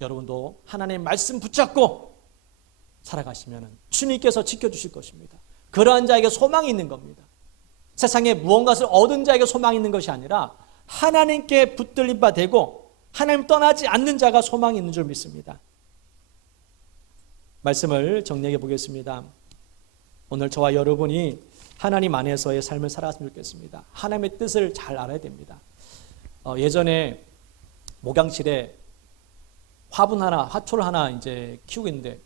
여러분도 하나님의 말씀 붙잡고 살아가시면 주님께서 지켜주실 것입니다. 그러한 자에게 소망이 있는 겁니다. 세상에 무언가를 얻은 자에게 소망이 있는 것이 아니라 하나님께 붙들린 바 되고 하나님 떠나지 않는 자가 소망이 있는 줄 믿습니다. 말씀을 정리해 보겠습니다. 오늘 저와 여러분이 하나님 안에서의 삶을 살았으면 좋겠습니다. 하나님의 뜻을 잘 알아야 됩니다. 예전에 목양실에 화초를 하나 이제 키우고 있는데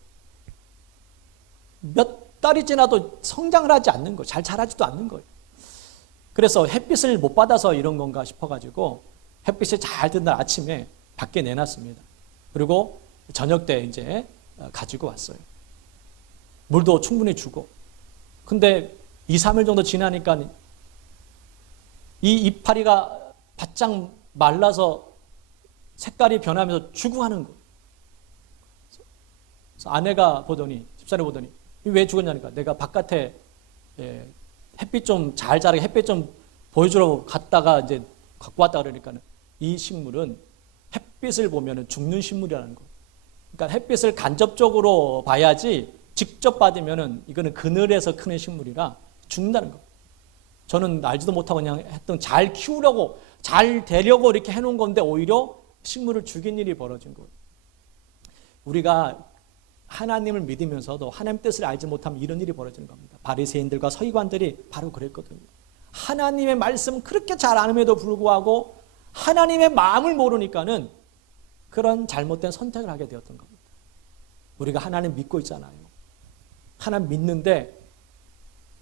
몇 달이 지나도 성장을 하지 않는 거예요. 잘 자라지도 않는 거예요. 그래서 햇빛을 못 받아서 이런 건가 싶어가지고 햇빛이 잘 든 날 아침에 밖에 내놨습니다. 그리고 저녁 때 이제 가지고 왔어요. 물도 충분히 주고. 근데 2, 3일 정도 지나니까 이 이파리가 바짝 말라서 색깔이 변하면서 죽어가는 거예요. 그래서 아내가 보더니, 집사람이 보더니 왜 죽었냐니까 내가 바깥에 햇빛 좀 잘 자라게 햇빛 좀 보여주라고 갔다가 이제 갖고 왔다 그러니까 이 식물은 햇빛을 보면 죽는 식물이라는 거예요. 그러니까 햇빛을 간접적으로 봐야지 직접 받으면 이거는 그늘에서 크는 식물이라 죽는다는 겁니다. 저는 알지도 못하고 그냥 했던 잘 키우려고 잘 되려고 이렇게 해놓은 건데 오히려 식물을 죽인 일이 벌어진 거예요. 우리가 하나님을 믿으면서도 하나님 뜻을 알지 못하면 이런 일이 벌어지는 겁니다. 바리새인들과 서기관들이 바로 그랬거든요. 하나님의 말씀 그렇게 잘 아는에도 불구하고 하나님의 마음을 모르니까는 그런 잘못된 선택을 하게 되었던 겁니다. 우리가 하나님 믿고 있잖아요. 하나님 믿는데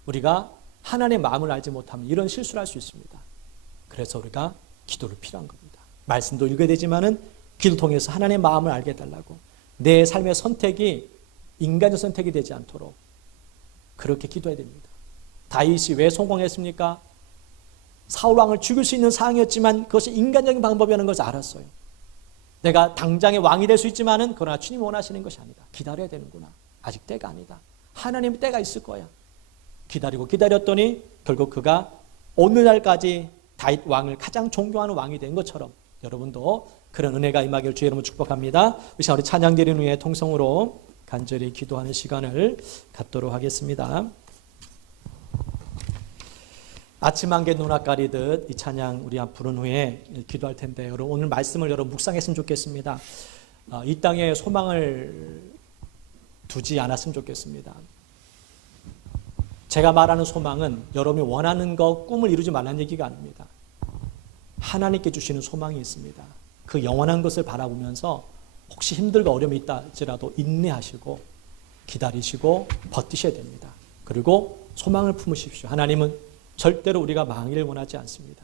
우리가 하나님의 마음을 알지 못하면 이런 실수를 할 수 있습니다. 그래서 우리가 기도를 필요한 겁니다. 말씀도 읽어야 되지만은 기도 통해서 하나님의 마음을 알게 해달라고, 내 삶의 선택이 인간의 선택이 되지 않도록 그렇게 기도해야 됩니다. 다윗이 왜 성공했습니까? 사울왕을 죽일 수 있는 상황이었지만 그것이 인간적인 방법이라는 것을 알았어요. 내가 당장의 왕이 될 수 있지만은 그러나 주님이 원하시는 것이 아니다. 기다려야 되는구나. 아직 때가 아니다. 하나님의 때가 있을 거야. 기다리고 기다렸더니 결국 그가 오늘날까지 다윗 왕을 가장 존경하는 왕이 된 것처럼 여러분도 그런 은혜가 임하기를 주의 이름으로 축복합니다. 우리 찬양 드리는 후에 통성으로 간절히 기도하는 시간을 갖도록 하겠습니다. 아침 한개 눈앞 가리듯 이 찬양 우리 부른 후에 기도할 텐데 여러분 오늘 말씀을 여러분 묵상했으면 좋겠습니다. 이 땅에 소망을 두지 않았으면 좋겠습니다. 제가 말하는 소망은 여러분이 원하는 것, 꿈을 이루지 말라는 얘기가 아닙니다. 하나님께 주시는 소망이 있습니다. 그 영원한 것을 바라보면서 혹시 힘들고 어려움이 있다 할지라도 인내하시고 기다리시고 버티셔야 됩니다. 그리고 소망을 품으십시오. 하나님은 절대로 우리가 망하기를 원하지 않습니다.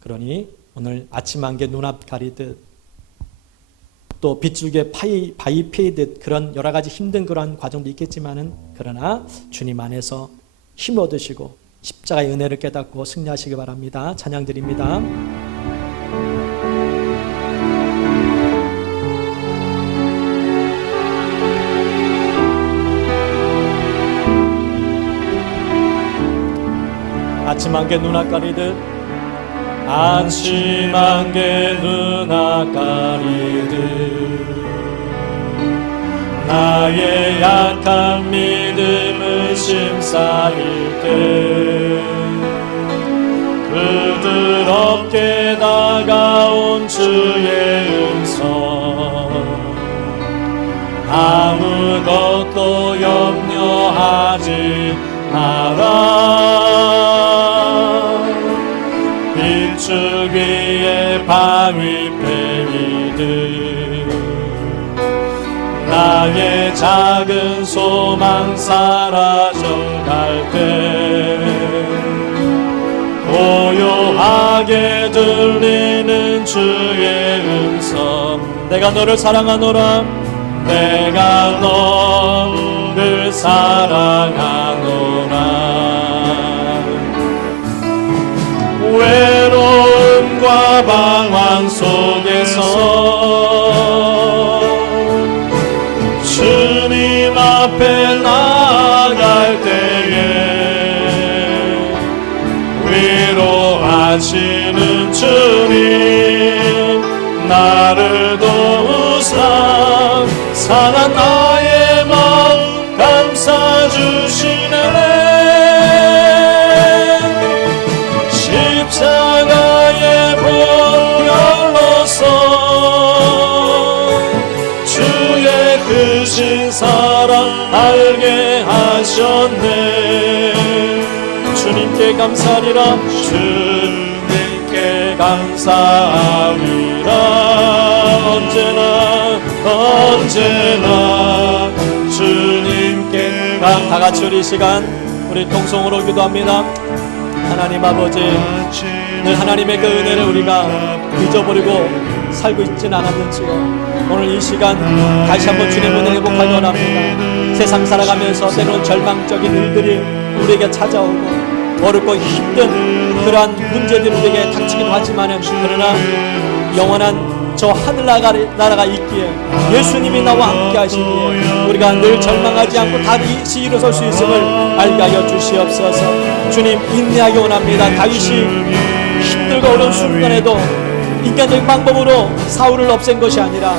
그러니 오늘 아침 한개 눈앞 가리듯 또 빗줄기에 바위 패이듯 그런 여러 가지 힘든 그런 과정도 있겠지만은 그러나 주님 안에서 힘을 얻으시고 십자가의 은혜를 깨닫고 승리하시기 바랍니다. 찬양 드립니다. 아침 한개 눈앞 가리듯 아침 한개 눈앞 가리듯 나의 약한 믿음을 심사일 때 부드럽게 다가온 주의 음성 아무것도 염려하지 마라 빗줄기에 바위 패이듯 나의 작은 소망 사라져갈 때 고요하게 들리는 주의 음성 내가 너를 사랑하노라 내가 너를 사랑하노라 외로움과 방황 속에서 주님 앞에 나아갈 때에 위로하시는 주님 나를 도우사 상한 나의 마음 감싸 주시네 십자가의 보혈로서 주의 크신 사랑 알게 하셨네 주님께 감사하리라 주님께 감사하리라 언제나 주님께 다 같이 우리 시간 우리 통성으로 기도합니다. 하나님 아버지 늘 하나님의 그 은혜를 우리가 잊어버리고 살고 있지는 않았는지요. 오늘 이 시간 다시 한번 주님의 은혜를 회복하기 원합니다. 세상 살아가면서 때로는 절망적인 일들이 우리에게 찾아오고 어렵고 힘든 그러한 문제들이 우리에게 닥치기도 하지만 그러나 영원한 저 하늘나라가 있기에 예수님이 나와 함께 하시기에 우리가 늘 절망하지 않고 다시 일어설 수 있음을 알게 하여 주시옵소서. 주님 인내하기 원합니다. 다윗이 힘들고 어려운 순간에도 인간적인 방법으로 사울을 없앤 것이 아니라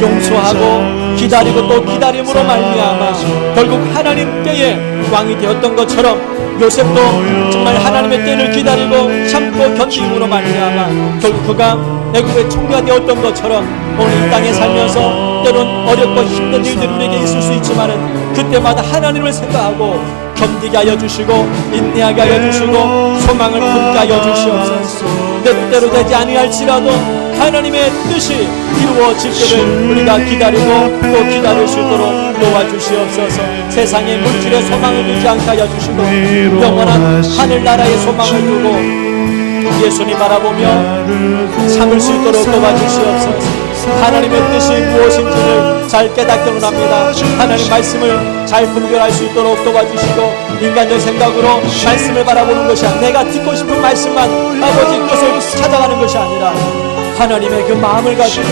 용서하고 기다리고 또 기다림으로 말미암아 결국 하나님 때에 왕이 되었던 것처럼 요셉도 정말 하나님의 때를 기다리고 참고 견딤으로 말미암아 결국 그가 애굽의 총리가 되었던 것처럼 오늘 이 땅에 살면서 때론 어렵고 힘든 일들이 우리에게 있을 수 있지만은 그때마다 하나님을 생각하고 견디게 하여 주시고 인내하게 하여 주시고 소망을 품게 하여 주시옵소서. 내 뜻대로 되지 아니할지라도 하나님의 뜻이 이루어질 때를 우리가 기다리고 또 기다릴 수 있도록 도와주시옵소서. 세상의 물질에 소망을 두지 않게 하여 주시고 영원한 하늘나라의 소망을 두고 예수님 바라보며 참을 수 있도록 도와주시옵소서. 하나님의 뜻이 무엇인지를 잘 깨닫게 원합니다. 하나님 말씀을 잘 분별할 수 있도록 도와주시고 인간적 생각으로 말씀을 바라보는 것이 아니라 내가 듣고 싶은 말씀만 아버지 뜻을 찾아가는 것이 아니라 하나님의 그 마음을 가지고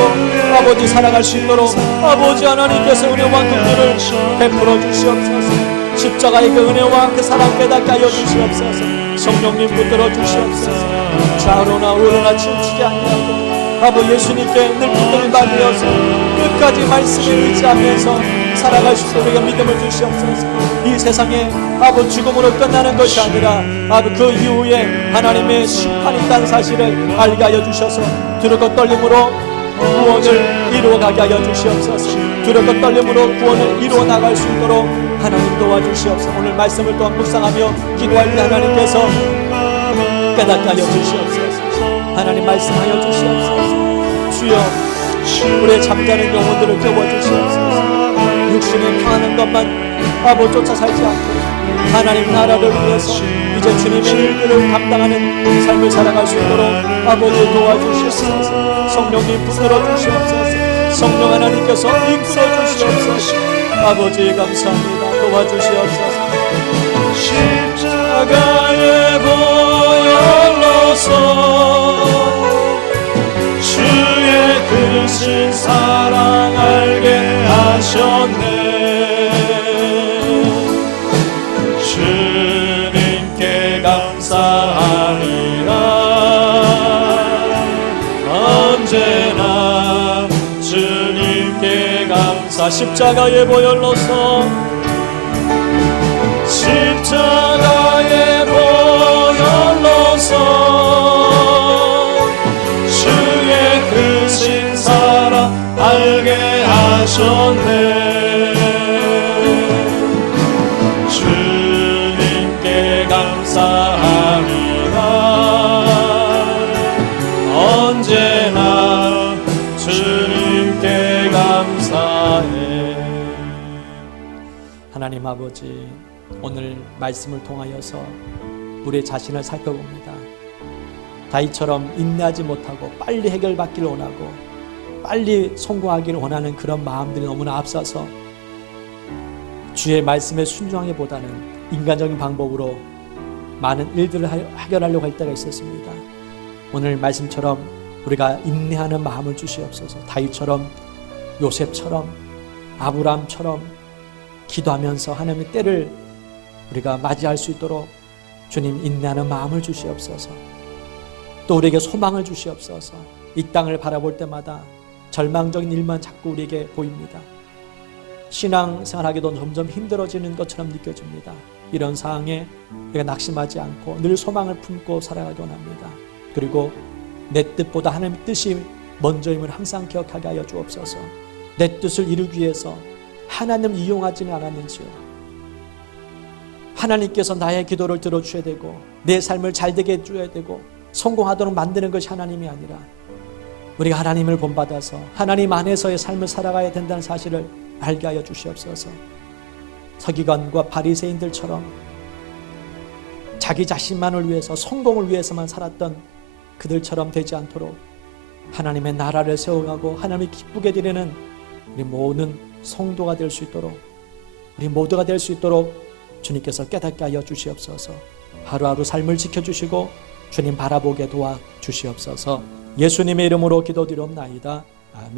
아버지 살아갈 수 있도록 아버지 하나님께서 은혜와 긍휼을 베풀어 주시옵소서. 십자가의 그 은혜와 그 사랑 깨닫게 하여 주시옵소서. 성령님 붙들어 주시옵소서. 좌우로나 우로나 치우치지 아니하고 아버지 예수님께 늘 붙들림 받으어서 끝까지 말씀에 의지하면서 살아갈 수 있도록 믿음을 주시옵소서. 이 세상에 아버지 죽음으로 끝나는 것이 아니라 아버지 그 이후에 하나님의 심판이 있다는 사실을 알게 하여 주셔서 두렵고 떨림으로 구원을 이루어가게 하여 주시옵소서. 두렵고 떨림으로 구원을 이루어 나갈 수 있도록 하나님 도와주시옵소서. 오늘 말씀을 또한 묵상하며 기도할 때 하나님께서 깨닫게 하여 주시옵소서. 하나님 말씀하여 주시옵소서. 주여 우리의 잠자는 영혼들을 깨워주시옵소서. 육신이 평안한 것만 아버지 쫓아 살지 않고 하나님 나라를 위해서 이제 주님의 일들을 감당하는 삶을 살아갈 수 있도록 아버지 도와주시옵소서. 성령님 붙들어 주시옵소서. 성령 하나님께서 이끌어 주시옵소서. 아버지 감사합니다. 도와주시옵소서. 십자가의 보혈로서 주의 크신 사랑 알게 하셨네. 주님께 감사하리라. 언제나 주님께 감사. 십자가의 보혈로서 십자가의 보혈로서 주의 크신 사랑 알게 하셨네. 주님께 감사합니다. 언제나 주님께 감사해. 하나님 아버지, 오늘 말씀을 통하여서 우리 자신을 살펴봅니다. 다윗처럼 인내하지 못하고 빨리 해결받기를 원하고 빨리 성공하기를 원하는 그런 마음들이 너무나 앞서서 주의 말씀에 순종하기보다는 인간적인 방법으로 많은 일들을 해결하려고 할 때가 있었습니다. 오늘 말씀처럼 우리가 인내하는 마음을 주시옵소서. 다윗처럼, 요셉처럼, 아브라함처럼 기도하면서 하나님의 때를 우리가 맞이할 수 있도록 주님 인내하는 마음을 주시옵소서. 또 우리에게 소망을 주시옵소서. 이 땅을 바라볼 때마다 절망적인 일만 자꾸 우리에게 보입니다. 신앙생활하기도 점점 힘들어지는 것처럼 느껴집니다. 이런 상황에 우리가 낙심하지 않고 늘 소망을 품고 살아가기 원합니다. 그리고 내 뜻보다 하나님의 뜻이 먼저임을 항상 기억하게 하여 주옵소서. 내 뜻을 이루기 위해서 하나님을 이용하지는 않았는지요. 하나님께서 나의 기도를 들어주셔야 되고 내 삶을 잘되게 해줘야 되고 성공하도록 만드는 것이 하나님이 아니라 우리가 하나님을 본받아서 하나님 안에서의 삶을 살아가야 된다는 사실을 알게 하여 주시옵소서. 서기관과 바리새인들처럼 자기 자신만을 위해서 성공을 위해서만 살았던 그들처럼 되지 않도록 하나님의 나라를 세워가고 하나님이 기쁘게 드리는 우리 모든 성도가 될 수 있도록 우리 모두가 될 수 있도록 주님께서 깨닫게 하여 주시옵소서. 하루하루 삶을 지켜주시고 주님 바라보게 도와 주시옵소서. 예수님의 이름으로 기도드리옵나이다. 아멘.